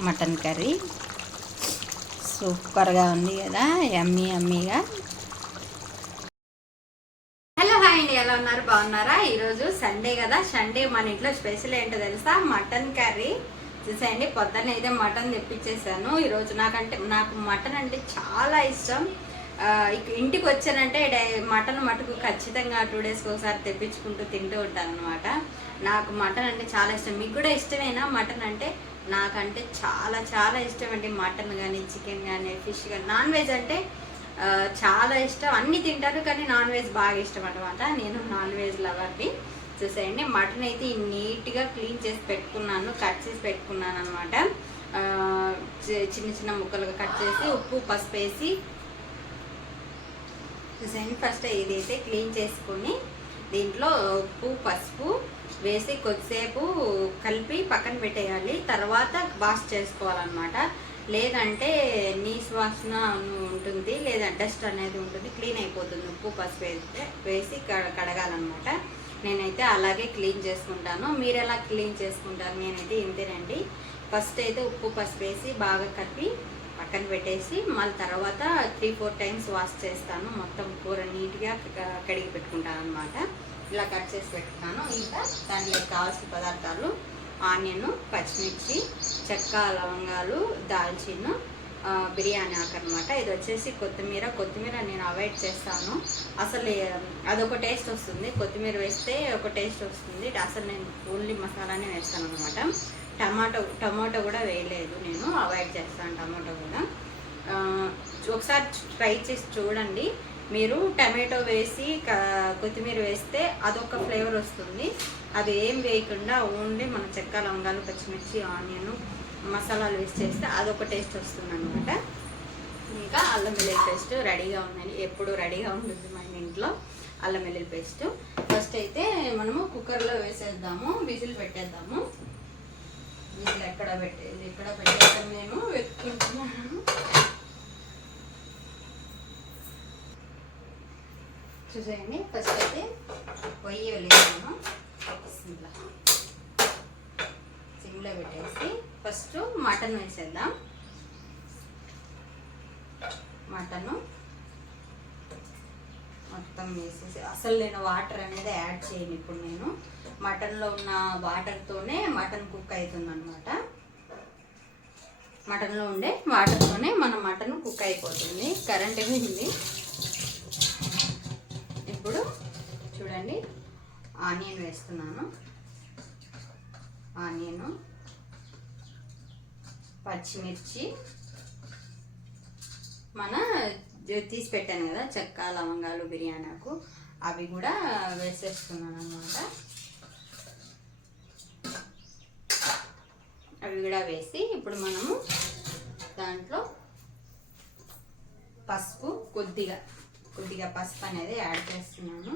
Mutton curry. సూపర్గా ఉంది కదా యమ్మీ యమ్మీగా. హలో హాయ్ అండి. ఎలా ఉన్నారు? బాగున్నారా? ఈరోజు సండే కదా. సండే మన ఇంట్లో స్పెషల్ ఏంటో తెలుసా? Mutton curry. చూసేయండి పొద్దున్న అయితే మటన్ తెప్పించేసాను ఈరోజు నాకంటే నాకు మటన్ అంటే చాలా ఇష్టం. ఇక ఇంటికి వచ్చానంటే డై- మటన్ మటుకు ఖచ్చితంగా టూ డేస్కి ఒకసారి తెప్పించుకుంటూ తింటూ ఉంటాను అనమాట నాకు మటన్ అంటే చాలా ఇష్టం. మీకు కూడా ఇష్టమేనా? మటన్ అంటే నాకంటే చాలా చాలా ఇష్టం అండి మటన్ కానీ చికెన్ కానీ ఫిష్ కానీ నాన్ వెజ్ అంటే చాలా ఇష్టం. అన్ని తింటారు కానీ నాన్ వెజ్ బాగా ఇష్టం అనమాట నేను నాన్ వెజ్ లవర్ని. చూసేయండి. మటన్ అయితే నీట్గా క్లీన్ చేసి పెట్టుకున్నాను కట్ చేసి పెట్టుకున్నాను అనమాట చిన్న చిన్న ముక్కలుగా కట్ చేసి ఉప్పు పసుపు వేసి చూసేయండి. ఫస్ట్ ఇదైతే క్లీన్ చేసుకొని దీంట్లో ఉప్పు పసుపు వేసి కొద్దిసేపు కలిపి పక్కన పెట్టేయాలి. తర్వాత వాష్ చేసుకోవాలన్నమాట. లేదంటే నీసు వాసన ఉంటుంది లేదా డస్ట్ అనేది ఉంటుంది క్లీన్ అయిపోతుంది. ఉప్పు పసుపు వేస్తే వేసి కడ కడగాలన్నమాట. నేనైతే అలాగే క్లీన్ చేసుకుంటాను. మీరు ఎలా క్లీన్ చేసుకుంటారు నేనైతే ఇంతేనండి. ఫస్ట్ అయితే ఉప్పు పసుపు వేసి బాగా కలిపి పక్కన పెట్టేసి మళ్ళీ తర్వాత త్రీ ఫోర్ టైమ్స్ వాష్ చేస్తాను. మొత్తం కూర నీట్గా కడిగి పెట్టుకుంటాను అనమాట ఇలా కట్ చేసి పెట్టుకున్నాను. ఇంకా దాంట్లోకి కావాల్సిన పదార్థాలు ఆనియన్ పచ్చిమిర్చి చెక్క లవంగాలు దాల్చిన బిర్యానీ ఆకు అనమాట ఇది వచ్చేసి కొత్తిమీర. కొత్తిమీర నేను అవాయిడ్ చేస్తాను. అసలు అదొక టేస్ట్ వస్తుంది. కొత్తిమీర వేస్తే ఒక టేస్ట్ వస్తుంది. అసలు నేను ఓన్లీ మసాలానే వేస్తాను అనమాట టమాటో టమాటో కూడా వేయలేదు నేను. అవాయిడ్ చేస్తాను టమాటో కూడా. ఒకసారి ట్రై చేసి చూడండి. మీరు టమాటో వేసి కొత్తిమీర వేస్తే అదొక ఫ్లేవర్ వస్తుంది. అది ఏం వేయకుండా ఓన్లీ మన చెక్క లవంగాలు పచ్చిమిర్చి ఆనియన్ మసాలాలు వేసి చేస్తే అదొక టేస్ట్ వస్తుంది అనమాట ఇంకా అల్లం వెల్లుల్లి పేస్ట్ రెడీగా ఉందని ఎప్పుడు రెడీగా ఉంటుంది మన ఇంట్లో అల్లం వెల్లుల్లి పేస్ట్. ఫస్ట్ అయితే మనము కుక్కర్లో వేసేద్దాము విజిల్ పెట్టేద్దాము. విజిల్ ఎక్కడ పెట్టేది? ఎక్కడ పెట్టేద్దాం నేను వెతుకుంటున్నాను చూసేయండి. ఫస్ట్ అయితే పొయ్యి వెళ్ళేసాము బిస్మిల్లా. సిమ్లో పెట్టేసి ఫస్ట్ మటన్ వేసేద్దాం. మటను మొత్తం వేసేసి అసలు నేను వాటర్ అనేది యాడ్ చేయను ఇప్పుడు నేను. మటన్లో ఉన్న వాటర్తోనే మటన్ కుక్ అవుతుందన్నమాట. మటన్లో ఉండే వాటర్తోనే మన మటన్ కుక్ అయిపోతుంది. కరెంట్ పోయింది ఇప్పుడు చూడండి. ఆనియన్ వేస్తున్నాను. ఆనియన్ పచ్చిమిర్చి మన తీసి పెట్టాను కదా చెక్క లవంగాలు బిర్యానీకు. అవి కూడా వేసేస్తున్నాను అనమాట అవి కూడా వేసి ఇప్పుడు మనము దాంట్లో పసుపు కొద్దిగా కొద్దిగా పసుపు అనేది యాడ్ చేస్తున్నాను.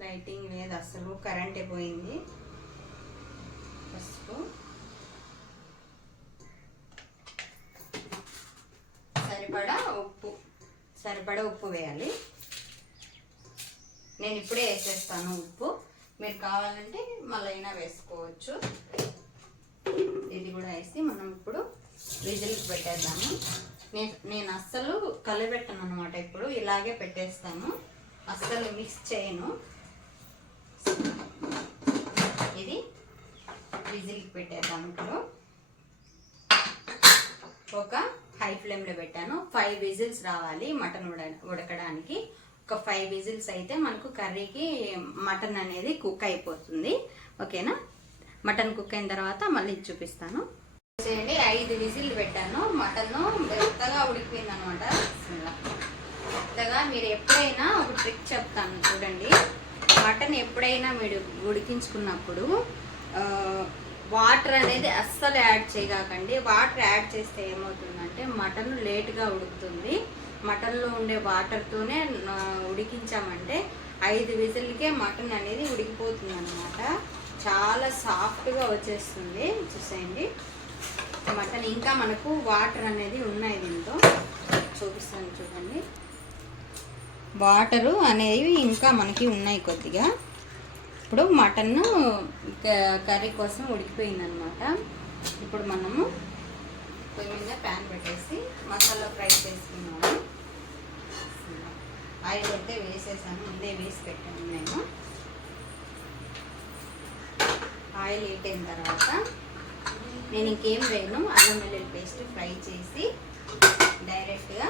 లైటింగ్ లేదు అసలు కరెంటే పోయింది. పసుపు. సరిపడా ఉప్పు సరిపడా ఉప్పు వేయాలి. నేను ఇప్పుడే వేసేస్తాను ఉప్పు. మీరు కావాలంటే మళ్ళీ అయినా వేసుకోవచ్చు. ఇది కూడా వేసి మనం ఇప్పుడు విజిల్కి పెట్టేద్దాము. నేను నేను అస్సలు కలబెట్టను అనమాట ఇప్పుడు ఇలాగే పెట్టేస్తాను. అస్సలు మిక్స్ చేయను. ఇది విజిల్కి పెట్టేద్దాం ఇప్పుడు. ఒక హై ఫ్లేమ్లో పెట్టాను. ఫైవ్ విజిల్స్ రావాలి మటన్ ఉడ ఉడకడానికి. ఒక ఫైవ్ విజిల్స్ అయితే మనకు కర్రీకి మటన్ అనేది కుక్ అయిపోతుంది. ఓకేనా? మటన్ కుక్ అయిన తర్వాత మళ్ళీ చూపిస్తాను. చేయండి. ఐదు విజిల్ పెట్టాను. మటన్ మెత్తగా ఉడికిపోయింది అనమాట మెత్తగా మీరు ఎప్పుడైనా ఒక ట్రిక్ చెప్తాను చూడండి. మటన్ ఎప్పుడైనా మీరు ఉడికించుకున్నప్పుడు వాటర్ అనేది అస్సలు యాడ్ చేయగాకండి. వాటర్ యాడ్ చేస్తే ఏమవుతుందంటే మటన్ లేట్గా ఉడుకుతుంది. మటన్లో ఉండే వాటర్తోనే ఉడికించామంటే ఐదు విజిల్కే మటన్ అనేది ఉడికిపోతుంది అనమాట చాలా సాఫ్ట్గా వచ్చేస్తుంది. చూసేయండి. మటన్ ఇంకా మనకు వాటర్ అనేది ఉన్నాయి దీంతో చూపిస్తాను చూడండి. వాటరు అనేవి ఇంకా మనకి ఉన్నాయి కొద్దిగా. ఇప్పుడు మటన్ కర్రీ కోసం ఉడికిపోయిందనమాట. ఇప్పుడు మనము పొయ్యి మీద ప్యాన్ పెట్టేసి మసాలా ఫ్రై చేసుకున్నాము. ఆయిల్ అయితే వేసేసాను ముందే వేసి పెట్టాను నేను. ఆయిల్ హీట్ అయిన తర్వాత నేను ఇంకేం వేయను అల్లం వెల్లుల్లి పేస్ట్ ఫ్రై చేసి డైరెక్ట్గా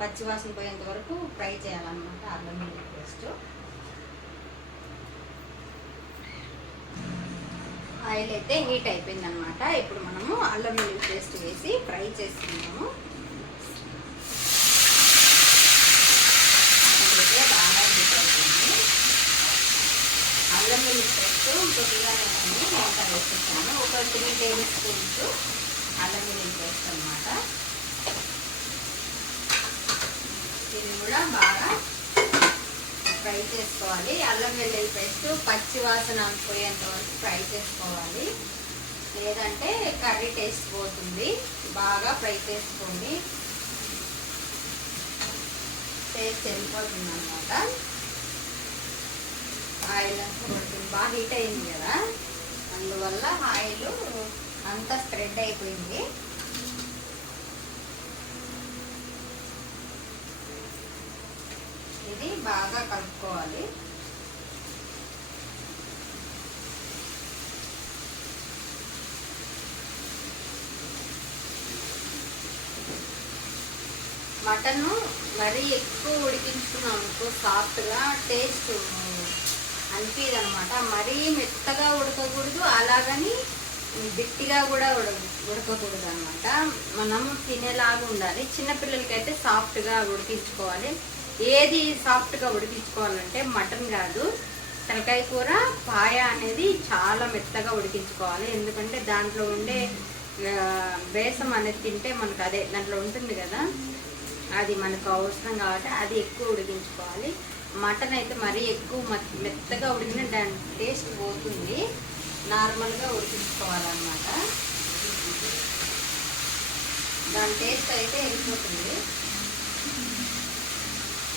పచ్చివాసన పోయేంత వరకు ఫ్రై చేయాలన్నమాట అల్లం వెల్లుల్లి పేస్ట్. ఆయిల్ అయితే హీట్ అయిపోయింది అనమాట ఇప్పుడు మనము అల్లం వెల్లుల్లి పేస్ట్ వేసి ఫ్రై చేసుకుందాము అయితే బాగా హీట్ అయిపోయింది. అల్లం వెల్లుల్లి పేస్ట్ కొద్దిగా నేను ఎంత ఒక త్రీ టేబుల్ స్పూన్స్ అల్లం వెల్లుల్లి పేస్ట్ అనమాట దీన్ని కూడా బాగా ఫ్రై చేసుకోవాలి. అల్లం వెల్లుల్లి పేస్ట్ పచ్చి వాసన పోయేంత వరకు ఫ్రై చేసుకోవాలి. లేదంటే కర్రీ టేస్ట్ పోతుంది. బాగా ఫ్రై చేసుకోండి. టేస్ట్ వెళ్ళిపోతుంది అనమాట ఆయిల్ పడుతుంది. బాగా హీట్ అయింది కదా. అందువల్ల ఆయిల్ అంతా స్ప్రెడ్ అయిపోయింది. అనేది బాగా కలుపుకోవాలి. మటన్ మరీ ఎక్కువ ఉడికించుకున్నాం అనుకో సాఫ్ట్గా టేస్ట్ అనిపించదు అనమాట మరీ మెత్తగా ఉడకకూడదు అలాగని గట్టిగా కూడా ఉడ ఉడకకూడదు అనమాట మనం తినేలాగా ఉండాలి. చిన్నపిల్లలకైతే సాఫ్ట్గా ఉడికించుకోవాలి. ఏది సాఫ్ట్గా ఉడికించుకోవాలంటే మటన్ కాదు. తలకాయ కూర పాయ అనేది చాలా మెత్తగా ఉడికించుకోవాలి. ఎందుకంటే దాంట్లో ఉండే బేసం అనేది తింటే మనకు అదే దాంట్లో ఉంటుంది కదా. అది మనకు అవసరం కాబట్టి అది ఎక్కువ ఉడికించుకోవాలి. మటన్ అయితే మరీ ఎక్కువ మెత్తగా ఉడికిన దాని టేస్ట్ పోతుంది. నార్మల్గా ఉడికించుకోవాలన్నమాట. దాని టేస్ట్ అయితే వెళ్ళిపోతుంది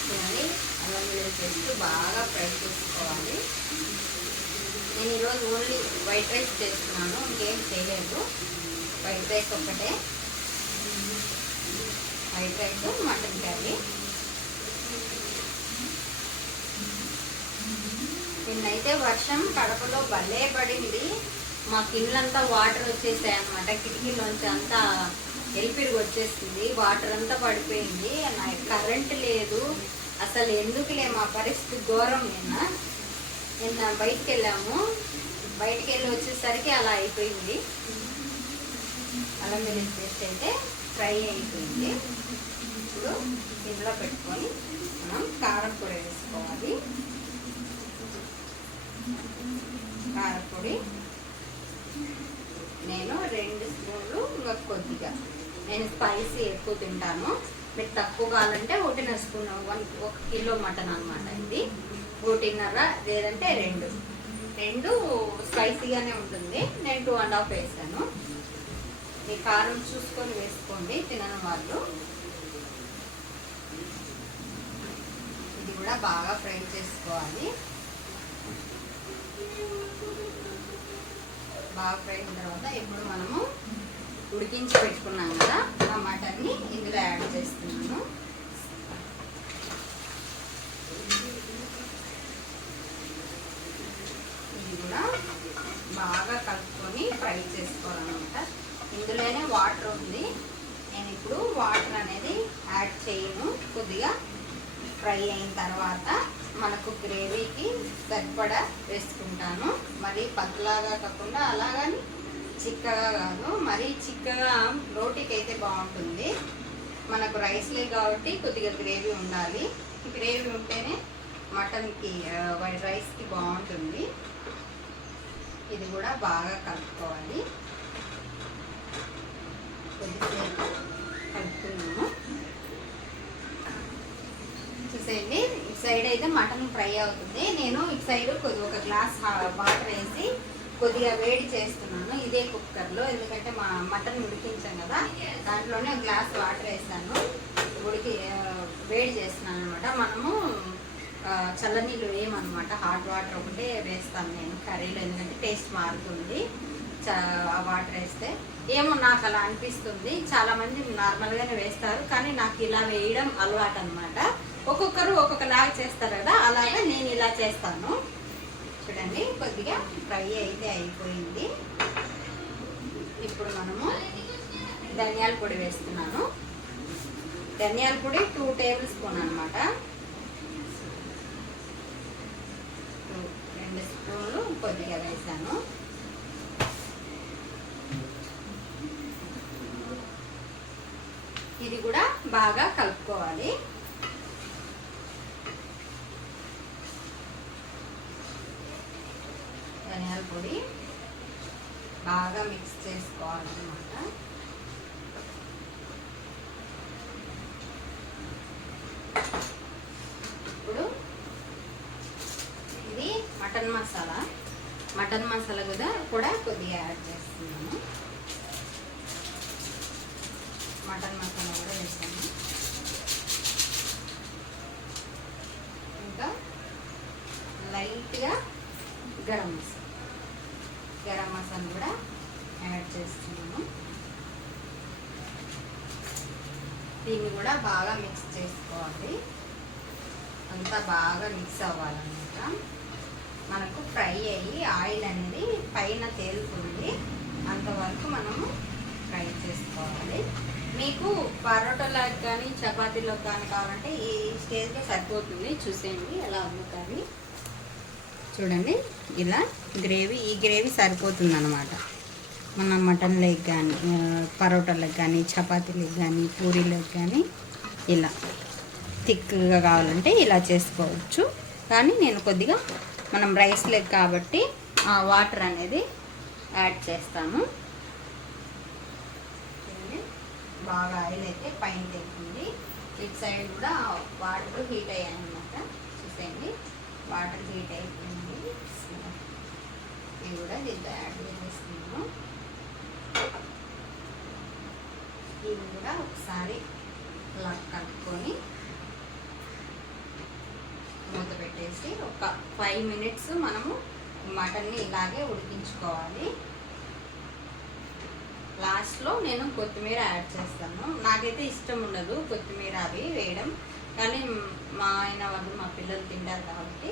చూడండి అల్లం బాగా ఫ్రై చేసుకోవాలి నేను ఈరోజు ఓన్లీ వైట్ రైస్ చేస్తున్నాను ఇంకేం చేయలేదు. వైట్ రైస్ ఒక్కటే. White rice mutton curry. నిన్నైతే వర్షం కడపలో భలే పడింది. మా కిళ్ళంతా వాటర్ వచ్చేసాయి అనమాట కిటికీలోంచి అంతా ఎలిపిరిగి వచ్చేసింది. వాటర్ అంతా పడిపోయింది. నాకు కరెంట్ లేదు. అసలు ఎందుకులే మా పరిస్థితి ఘోరం నిన్న నిన్న బయటికి వెళ్ళాము బయటికి వెళ్ళి వచ్చేసరికి అలా అయిపోయింది. అలా మీరు పేస్ట్ అయితే ఫ్రై అయిపోయింది. ఇప్పుడు ఇందులో పెట్టుకొని మనం కారం పొడి వేసుకోవాలి. కారపొడి నేను రెండు స్పూన్లు ఇంకా కొద్దిగా. నేను స్పైసీ ఎక్కువ తింటాను. మీకు తక్కువ కావాలంటే ఒకటిన్నర స్పూన్ వన్ ఒక కిలో మటన్ అనమాట ఇది. ఒకటిన్నర లేదంటే రెండు. రెండు స్పైసీగానే ఉంటుంది. నేను టూ అండ్ హాఫ్ వేసాను. మీ కారం చూసుకొని వేసుకోండి తినని వాళ్ళు. ఇది కూడా బాగా ఫ్రై చేసుకోవాలి. బాగా ఫ్రై అయిన తర్వాత ఇప్పుడు మనము ఉడికించి పెట్టుకున్నాం కదా ఆ మటన్ని ఇందులో యాడ్ చేస్తున్నాను. ఇది కూడా బాగా కలుపుకొని ఫ్రై చేసుకోవాలన్నమాట. ఇందులోనే వాటర్ ఉంది. నేను ఇప్పుడు వాటర్ అనేది యాడ్ చేయను. కొద్దిగా ఫ్రై అయిన తర్వాత మనకు గ్రేవీకి సరిపడా వేసుకుంటాను. మరి పతలాగా కాకుండా అలాగని చిక్కగా కాదు మరీ చిక్కగా రోటీకి అయితే బాగుంటుంది. మనకు రైస్లే కాబట్టి కొద్దిగా గ్రేవీ ఉండాలి. గ్రేవీ ఉంటేనే మటన్కి వైట్ రైస్కి బాగుంటుంది. ఇది కూడా బాగా కలుపుకోవాలి. కొద్దిసేపు కలుపుతున్నాము. చూసేయండి ఇటు సైడ్ అయితే మటన్ ఫ్రై అవుతుంది. నేను ఇటు సైడ్ కొద్ది ఒక గ్లాస్ వాటర్ వేసి కొద్దిగా వేడి చేస్తున్నాను. ఇదే కుక్కర్లో. ఎందుకంటే మా మటన్ ఉడికించాను కదా దాంట్లోనే ఒక గ్లాస్ వాటర్ వేసాను. ఉడికి వేడి చేస్తున్నాను అనమాట మనము చల్లనీళ్ళు వేయమనమాట హాట్ వాటర్ ఒకటే వేస్తాను నేను కర్రీలో ఎందుకంటే టేస్ట్ మారుతుంది. చ ఆ వాటర్ వేస్తే. ఏమో నాకు అలా అనిపిస్తుంది. చాలామంది నార్మల్గానే వేస్తారు కానీ నాకు ఇలా వేయడం అలవాటు అనమాట ఒక్కొక్కరు ఒక్కొక్కలాగా చేస్తారు కదా అలాగే నేను ఇలా చేస్తాను. చూడండి కొద్దిగా ఫ్రై అయితే అయిపోయింది. ఇప్పుడు మనము ధనియాల పొడి వేస్తున్నాను. ధనియాల పొడి టూ టేబుల్ స్పూన్ అనమాట రెండు స్పూన్లు కొద్దిగా వేసాను. ఇది కూడా బాగా కలుపుకోవాలి. ధనియాల పొడి బాగా మిక్స్ చేసుకోవాలన్నమాట. ఇప్పుడు ఇది మటన్ మసాలా. మటన్ మసాలా కూడా కూడా కొద్దిగా యాడ్ చేస్తున్నాము మటన్ మసాలా కూడా వేస్తాము ఇంకా లైట్గా గరం మసాలా. గరం మసాలా కూడా యాడ్ చేస్తున్నాము దీన్ని కూడా బాగా మిక్స్ చేసుకోవాలి. అంతా బాగా మిక్స్ అవ్వాలన్నమాట. మనకు ఫ్రై అయ్యి ఆయిల్ అనేది పైన తేలుతుంది. అంతవరకు మనము ఫ్రై చేసుకోవాలి. మీకు పరోటాలకు కానీ చపాతీలకు కానీ కావాలంటే ఈ స్టేజ్లో సరిపోతుంది. చూసేయండి ఎలా ఉంది కానీ. చూడండి ఇలా గ్రేవీ ఈ గ్రేవీ సరిపోతుంది అనమాట మన మటన్ లెగ్ కానీ పరోటాలకు కానీ చపాతీలకు కానీ పూరీలకు కానీ ఇలా థిక్గా కావాలంటే ఇలా చేసుకోవచ్చు. కానీ నేను కొద్దిగా మనం రైస్ లెగ్ కాబట్టి ఆ వాటర్ అనేది యాడ్ చేస్తాము బాగా ఆయిల్ అయితే పైన తెచ్చింది ఇటు సైడ్ కూడా వాటర్ హీట్ అయ్యాయి అనమాట చూసేయండి వాటర్ హీట్ అయిపోయింది. ఇది కూడా దీంతో యాడ్ చేసేస్తున్నాను ఇది కూడా ఒకసారి ఇలా కలుపుకొని మూత పెట్టేసి ఒక ఫైవ్ మినిట్స్ మనము మటన్ని ఇలాగే ఉడికించుకోవాలి లాస్ట్లో నేను కొత్తిమీర యాడ్ చేస్తాను నాకైతే ఇష్టం ఉండదు కొత్తిమీర అవి వేయడం కానీ మా ఆయన వాళ్ళు మా పిల్లలు తింటారు కాబట్టి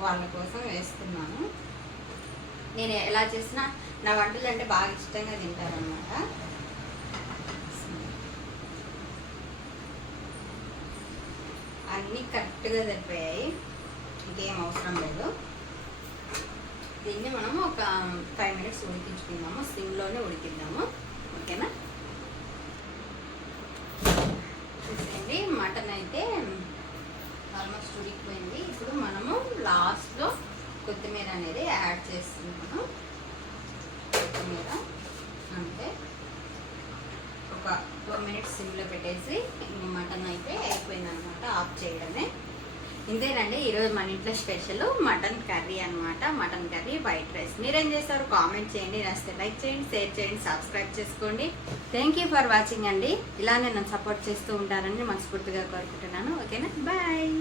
వాళ్ళ కోసం వేస్తున్నాను నేను ఎలా చేసినా నా వంటలు అంటే బాగా ఇష్టంగా తింటారనమాట అన్నీ కరెక్ట్గా సరిపోయాయి. ఇంకేం అవసరం లేదు. దీన్ని మనము ఒక ఫైవ్ మినిట్స్ ఉడికించుకుందాము. సిమ్లోనే ఉడికిద్దాము. ఓకేనా చూసేయండి మటన్ అయితే ఆల్మోస్ట్ ఉడికిపోయింది ఇప్పుడు మనము లాస్ట్లో కొత్తిమీర అనేది యాడ్ చేస్తున్నాను. కొత్తిమీర అంతే. ఒక టూ మినిట్స్ సిమ్లో పెట్టేసి మటన్ అయితే అయిపోయిందనమాట ఆఫ్ చేయడమే. ఇంతేనండి ఈరోజు మన ఇంట్లో స్పెషల్ మటన్ కర్రీ అన్నమాట. Mutton curry white rice. మీరేం చేస్తారు కామెంట్ చేయండి. నచ్చితే లైక్ చేయండి షేర్ చేయండి సబ్స్క్రైబ్ చేసుకోండి. థ్యాంక్ యూ ఫర్ వాచింగ్ అండి. ఇలానే నన్ను సపోర్ట్ చేస్తూ ఉంటారని మనస్ఫూర్తిగా కోరుకుంటున్నాను. ఓకేనా? బాయ్.